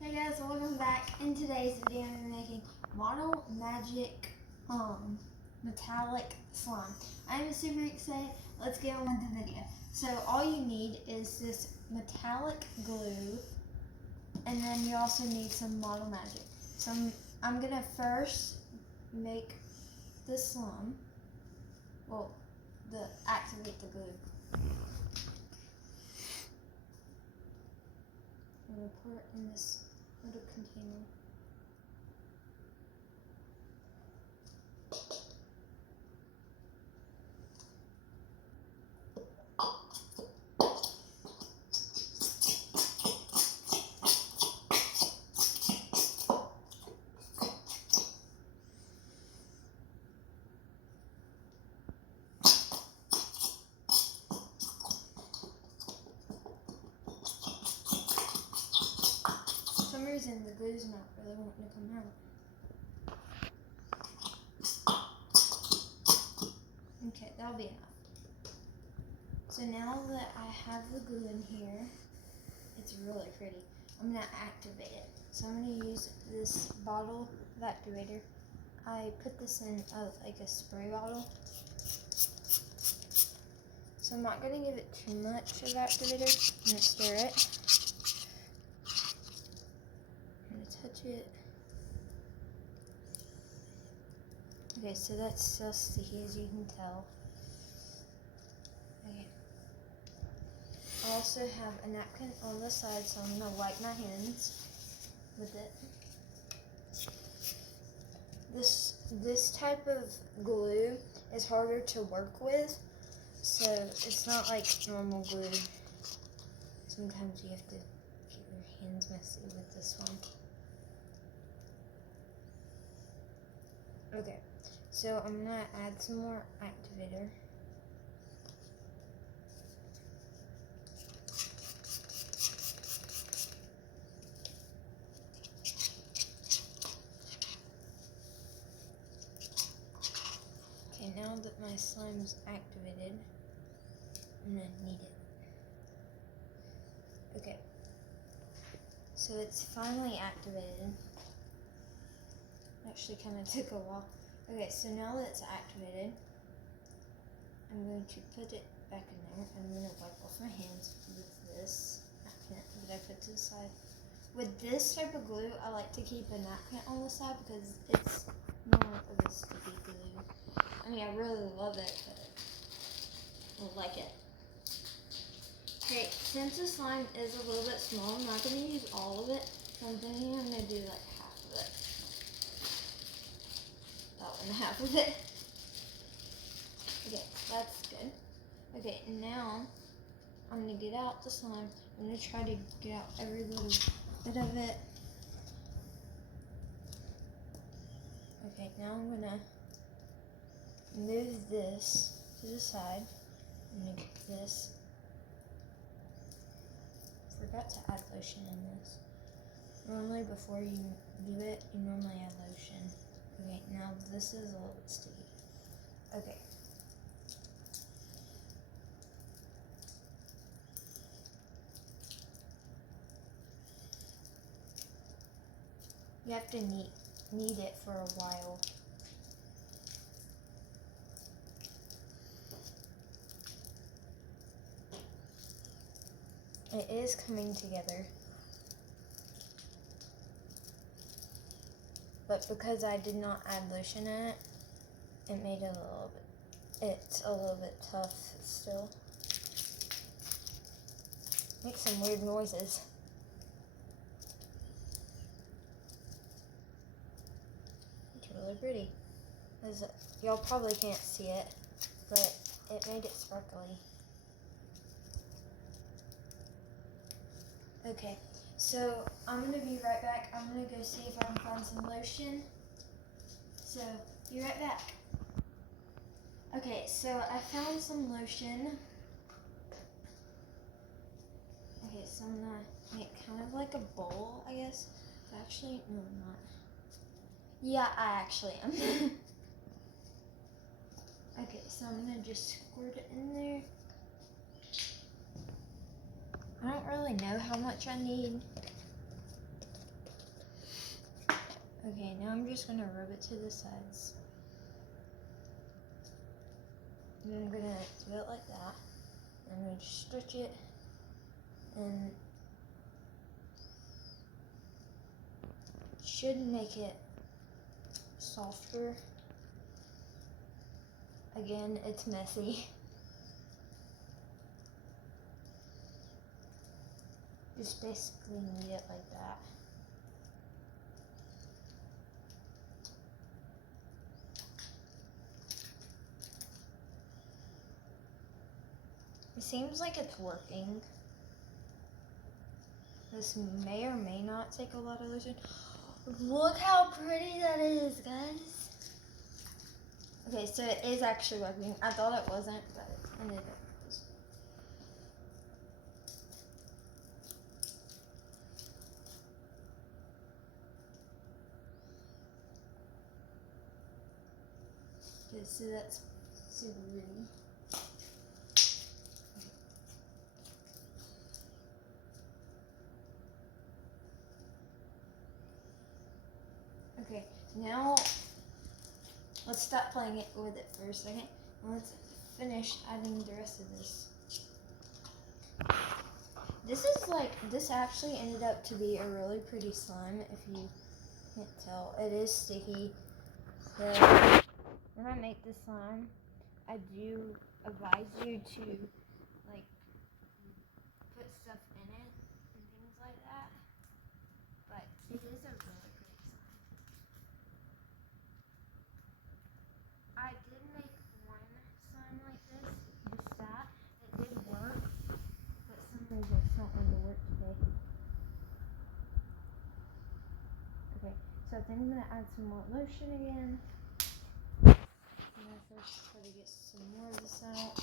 Hey guys, welcome back. In today's video, I'm making Model Magic metallic slime. I'm super excited. Let's get on with the video. So all you need is this metallic glue, and then you also need some Model Magic. So I'm gonna first make the slime. Well, activate the glue. I'm gonna pour it in this little container. For some reason, the glue's not really wanting to come out. Okay, that'll be enough. So now that I have the glue in here, it's really pretty. I'm gonna activate it. So I'm gonna use this bottle of activator. I put this in like a spray bottle. So I'm not gonna give it too much of activator. I'm gonna stir it. I'm gonna touch it. Okay, so that's still sticky, as you can tell. Okay. I also have a napkin on the side, so I'm gonna wipe my hands with it. This type of glue is harder to work with, so it's not like normal glue. Sometimes you have to get your hands messy with this one. Okay, so I'm gonna add some more activator. Okay, now that my slime's activated, I'm gonna knead it. Okay, so it's finally activated. Actually kind of took a while. Okay, so now that it's activated, I'm going to put it back in there. I'm going to wipe off my hands with this napkin that I put to the side. With this type of glue, I like to keep a napkin on the side because it's more of a sticky glue. I mean, I really love it, but I like it. Okay, since the slime is a little bit small, I'm not going to use all of it. So I'm thinking I'm going to do like half of it. That one, half of it. Okay, that's good. Okay, now I'm going to get out the slime. I'm going to try to get out every little bit of it. Okay, now I'm going to move this to the side. I'm going to get this. Forgot to add lotion in this. Normally before you do it, you normally add lotion. Okay, now this is a little bit sticky. Okay. You have to knead it for a while. It is coming together. But because I did not add lotion in it, it made it it's a little bit tough still. Makes some weird noises. It's really pretty. Y'all probably can't see it, but it made it sparkly. Okay, so I'm gonna be right back. I'm gonna go see if I can find some lotion. So, be right back. Okay, so I found some lotion. Okay, so I'm gonna make kind of like a bowl, I guess. Actually, no, I'm not. Yeah, I actually am. Okay, so I'm gonna just squirt it in there. I don't really know how much I need. Okay, now I'm just gonna rub it to the sides. And I'm gonna do it like that. I'm gonna stretch it and should make it softer. Again, it's messy. Just basically knead it like that. It seems like it's working. This may or may not take a lot of lotion. Look how pretty that is, guys. Okay, so it is actually working. I thought it wasn't, but it ended up. Okay, so that's super pretty. Okay, now let's stop playing it with it for a second. And let's finish adding the rest of this. This actually ended up to be a really pretty slime, if you can't tell. It is sticky. So when I make this slime, I do advise you to like put stuff in it and things like that. But it is a really great slime. I did make one slime like this, just that. It did work, but some reason it's not going to work today. Okay, so I think I'm going to add some more lotion again. I'm going to first try to get some more of this out.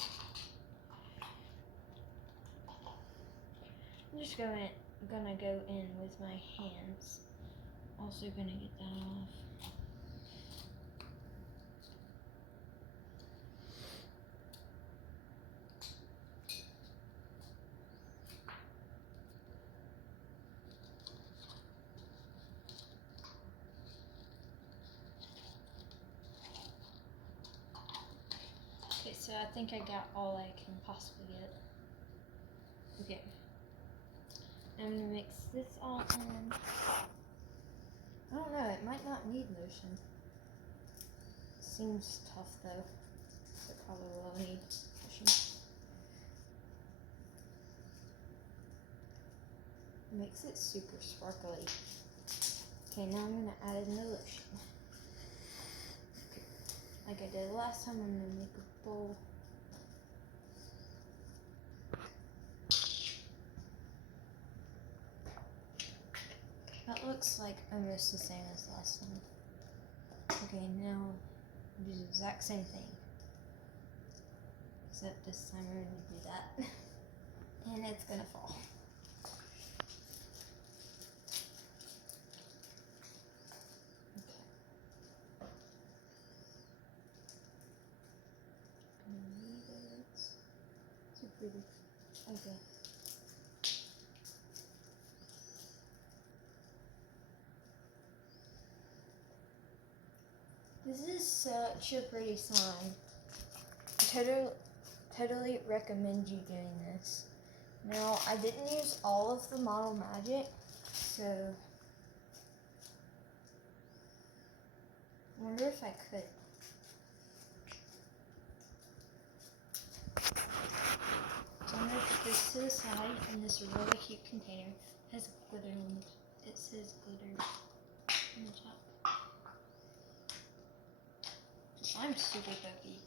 I'm just gonna go in with my hands. Also gonna get that off. Okay, so I think I got all I can possibly get. Okay. I'm gonna mix this all in. I don't know, it might not need lotion. Seems tough though. So it probably will need lotion. It makes it super sparkly. Okay, now I'm gonna add in the lotion. Like I did last time, I'm gonna make a bowl. That looks like almost the same as last time. Okay, now do the exact same thing. Except this time we're gonna do that. And it's gonna fall. So pretty. Okay. This is such a pretty slime. I totally recommend you doing this. Now, I didn't use all of the Model Magic, so I wonder if I could. So I'm gonna put this to the side in this really cute container. It has glitter on it. It says glitter on the top. I'm super pokey.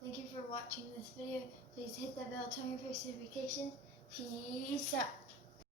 Thank you for watching this video. Please hit that bell, turn on your post notifications. Peace out.